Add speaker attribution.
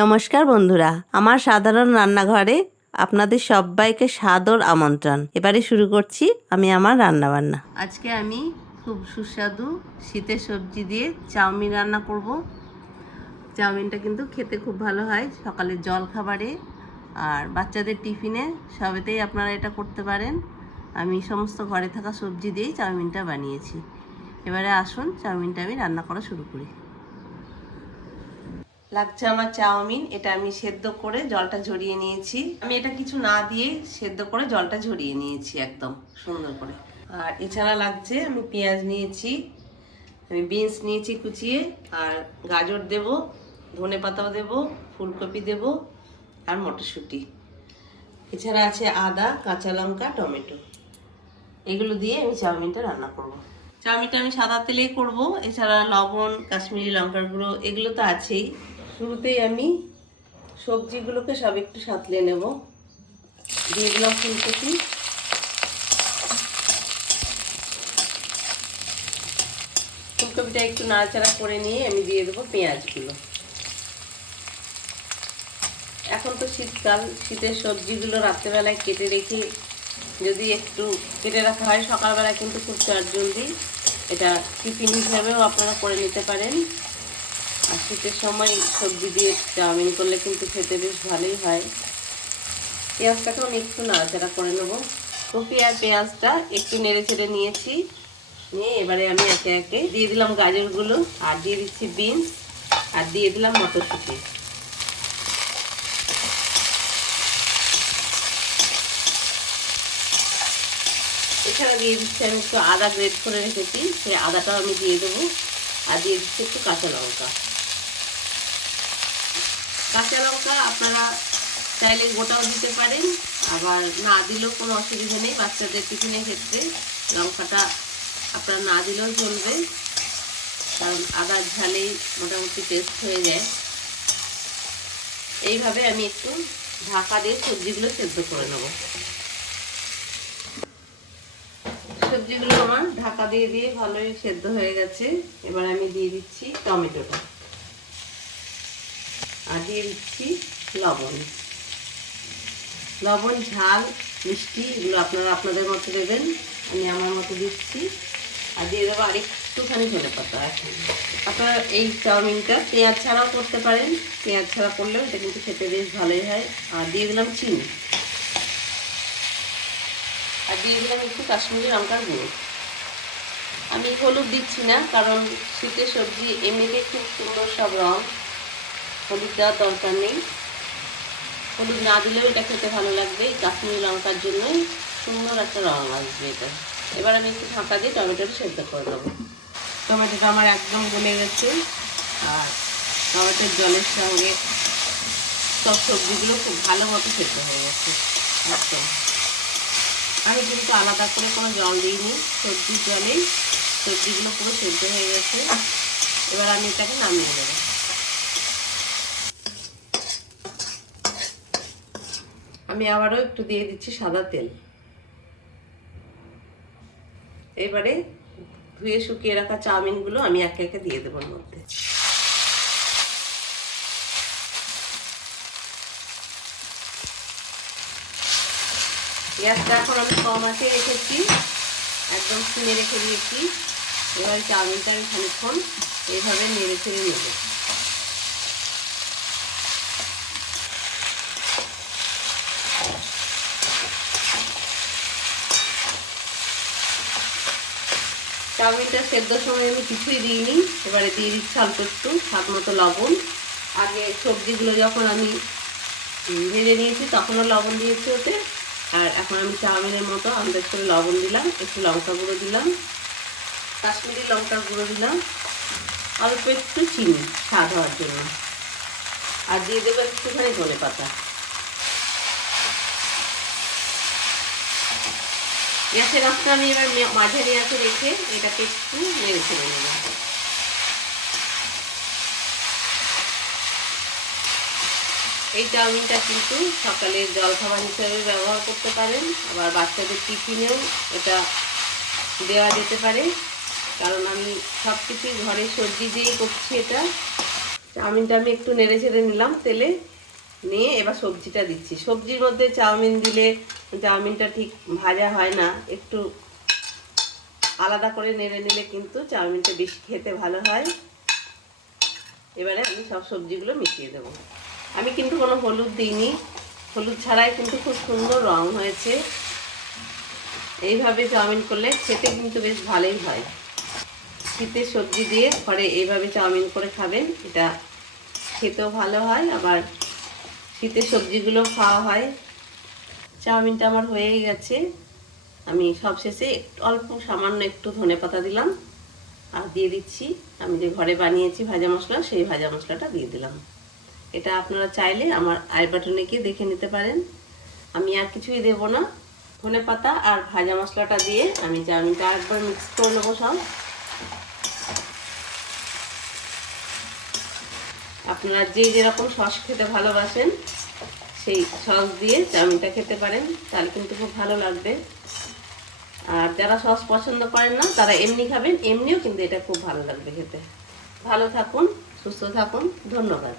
Speaker 1: নমস্কার বন্ধুরা, আমার সাধারণ রান্নাঘরে আপনাদের সবাইকে সাদর আমন্ত্রণ। এবারে শুরু করছি আমি আমার রান্না বান্না আজকে আমি খুব সুস্বাদু শীতের সবজি দিয়ে চাউমিন রান্না করব। চাউমিনটা কিন্তু খেতে খুব ভালো হয়। সকালের জল খাবারে আর বাচ্চাদের টিফিনে সবেতেই আপনারা এটা করতে পারেন। আমি সমস্ত ঘরে থাকা সবজি দিয়েই চাউমিনটা বানিয়েছি। এবারে আসুন, চাউমিনটা আমি রান্না করা শুরু করি। লাগছে আমার চাউমিন, এটা আমি সেদ্ধ করে জলটা ঝরিয়ে নিয়েছি। আমি এটা কিছু না দিয়ে সেদ্ধ করে জলটা ঝরিয়ে নিয়েছি একদম, সুন্দর করে। আর এছাড়া লাগছে আমি পেঁয়াজ নিয়েছি, আমি বিনস নিয়েছি কুচিয়ে, আর গাজর দেব, ধনে পাতাও দেব, ফুলকপি দেব, আর মটরশুঁটি। এছাড়া আছে আদা, কাঁচা লঙ্কা, টমেটো। এগুলো দিয়ে আমি চাউমিনটা রান্না করব। চাউমিনটা আমি সাদা তেলেই করব, এছাড়া লবণ, কাশ্মীরি লঙ্কার গুঁড়ো, এগুলো তো আছেই। শুরুতেই আমি সবজিগুলোকে সব একটু সাঁতলে নেব। দিয়ে দিলাম ফুলকপি। ফুলকপিটা একটু নাড়াচাড়া করে নিয়ে আমি দিয়ে দেবো পেঁয়াজগুলো। এখন তো শীতকাল, শীতের সবজিগুলো রাত্রেবেলায় কেটে রেখে যদি একটু কেটে রাখা হয় সকালবেলা কিন্তু খুব জলদি এটা টিফিন হিসাবেও আপনারা করে নিতে পারেন। আর শীতের সময় সবজি দিয়ে চাউমিন করলে কিন্তু খেতে বেশ ভালোই হয়। পেঁয়াজটাকে আমি একটু নাড়াচাড়া করে নেব। কপি আর পেঁয়াজটা একটু নেড়ে ছেড়ে নিয়েছি। নিয়ে এবারে আমি একে একে দিয়ে দিলাম গাজরগুলো আর দিয়ে দিচ্ছি বিনস আর দিয়ে দিলাম মটরশুঁটি। এছাড়া দিয়ে দিচ্ছি আমি একটু আদা গ্রেট করে রেখেছি, সেই আদাটাও আমি দিয়ে দেবো। আর দিয়ে দিচ্ছি একটু কাঁচা লঙ্কা। কাঁচা লঙ্কা আপনারা চাইলে গোটাও দিতে পারেন। আবার না দিলেও কোনো অসুবিধা নেই, বাচ্চাদের টিফিনের ক্ষেত্রে লঙ্কাটা আপনারা না দিলেও চলবে। কারণ আদার ঝালেই মোটামুটি টেস্ট হয়ে যায়। এইভাবে আমি একটু ঢাকা দিয়ে সবজিগুলো সেদ্ধ করে নেব। সবজিগুলো আমার ঢাকা দিয়ে দিয়ে ভালোই সেদ্ধ হয়ে গেছে। এবার আমি দিয়ে দিচ্ছি টমেটোটা। আর দিয়ে দিচ্ছি লবণ। লবণ, ঝাল, মিষ্টি, এগুলো আপনারা আপনাদের মতো দেবেন। আমি আমার মতো দিচ্ছি। আর দিয়ে দেবো আর একটুখানি ধনে পাতা এখন। আপনারা এই চাউমিনটা পেঁয়াজ ছাড়াও করতে পারেন। পেঁয়াজ ছাড়া করলেও এটা কিন্তু খেতে বেশ ভালোই হয়। আর দিয়ে দিলাম চিনি। আর দিয়ে দিলাম একটু কাশ্মীরি লঙ্কার গুঁড়ো। আমি হলুদ দিচ্ছি না, কারণ শীতের সবজি এমনিতে খুব সুন্দর সব রঙ হলুদ দেওয়ার দরকার নেই। হলুদ না দিলেও এটা খেতে ভালো লাগবে কাশ্মীরি লঙ্কার জন্যই। সুন্দর একটা রঙ আসবে এটা। এবার আমি একটু ঢাকা দিয়ে টমেটোটা সেদ্ধ করে দেবো টমেটোটা আমার একদম গলে গেছে। আর টমেটোর জলের সঙ্গে সব সবজিগুলো খুব ভালো মতো সেদ্ধ হয়ে গেছে। একদম আমি কিন্তু আলাদা করে কোনো জল দিইনি, সবজির জলেই সবজিগুলো পুরো সেদ্ধ হয়ে গেছে। এবার আমি এটাকে নামিয়ে দেবো আমি আবারও একটু দিয়ে দিচ্ছি সাদা তেল। এবারে ধুয়ে শুকিয়ে রাখা চাউমিনগুলো আমি একে একে দিয়ে দেবো মধ্যে। গ্যাসটা এখন আমি কম আছে রেখেছি, একদম শুনে রেখে দিয়েছি। এবার চাউমিনটা আমি খানিক্ষণ এইভাবে নেড়ে ছেড়ে নেব। চাউমিনটা সেদ্ধর সময় আমি কিছুই দিইনি। এবারে দিয়ে দিচ্ছি অল্প একটু স্বাদ মতো লবণ। আগে সবজিগুলো যখন আমি ভেজে নিয়েছি, তখনও লবণ দিয়েছি ওতে। আর এখন আমি চাউমিনের মতো আন্দাজ করে লবণ দিলাম, একটু লঙ্কা গুঁড়ো দিলাম, কাশ্মীরি লঙ্কা গুঁড়ো দিলাম, অল্প একটু চিনি, স্বাদ হওয়ার জন্য। আর দিয়ে দেবো একটুখানি ধনে পাতা গ্যাসের আঁচটা আমি এবার মাঝারি আঁচে রেখে এটাকে একটু নেড়ে ছেড়ে নেব। এই চাউমিনটা কিন্তু সকালের জলখাবার হিসাবে ব্যবহার করতে পারেন, আবার বাচ্চাদের টিফিনেও এটা দেওয়া যেতে পারে। কারণ আমি সব কিছুই ঘরে সবজি দিয়েই করছি এটা। চাউমিনটা আমি একটু নেড়ে ছেড়ে নিলাম তেলে, নিয়ে এবার সবজিটা দিচ্ছি। সবজির মধ্যে চাউমিন দিলে চাউমিনটা ঠিক ভাজা হয় না, একটু আলাদা করে নেড়ে নিলে কিন্তু চাউমিনটা বেশি খেতে ভালো হয়। এবারে আমি সব সবজিগুলো মিশিয়ে দেবো। আমি কিন্তু কোনো হলুদ দিইনি। হলুদ ছাড়াই কিন্তু খুব সুন্দর রং হয়েছে। এইভাবে চাউমিন করলে খেতে কিন্তু বেশ ভালোই হয়। শীতের সবজি দিয়ে ঘরে এইভাবে চাউমিন করে খাবেন, এটা খেতেও ভালো হয়। আবার শীতের সবজিগুলো খাওয়া হয়। চাউমিনটা আমার হয়েই গেছে। আমি সবশেষে একটু অল্প সামান্য একটু ধনে পাতা দিলাম। আর দিয়ে দিচ্ছি, আমি যে ঘরে বানিয়েছি ভাজা মশলা, সেই ভাজা মশলাটা দিয়ে দিলাম। এটা আপনারা চাইলে আমার আই বাটনে গিয়ে দেখে নিতে পারেন। আমি আর কিছুই দেব না। ধনে পাতা আর ভাজা মশলাটা দিয়ে আমি চাউমিনটা একবার মিক্স করে নেব সব। আপনারা যে যেরকম সস খেতে ভালোবাসেন সেই সস দিয়ে চাউমিনটা খেতে পারেন, তাহলে কিন্তু খুব ভালো লাগবে। আর যারা সস পছন্দ করেন না, তারা এমনি খাবেন, এমনিও কিন্তু এটা খুব ভালো লাগবে খেতে। ভালো থাকুন, সুস্থ থাকুন, ধন্যবাদ।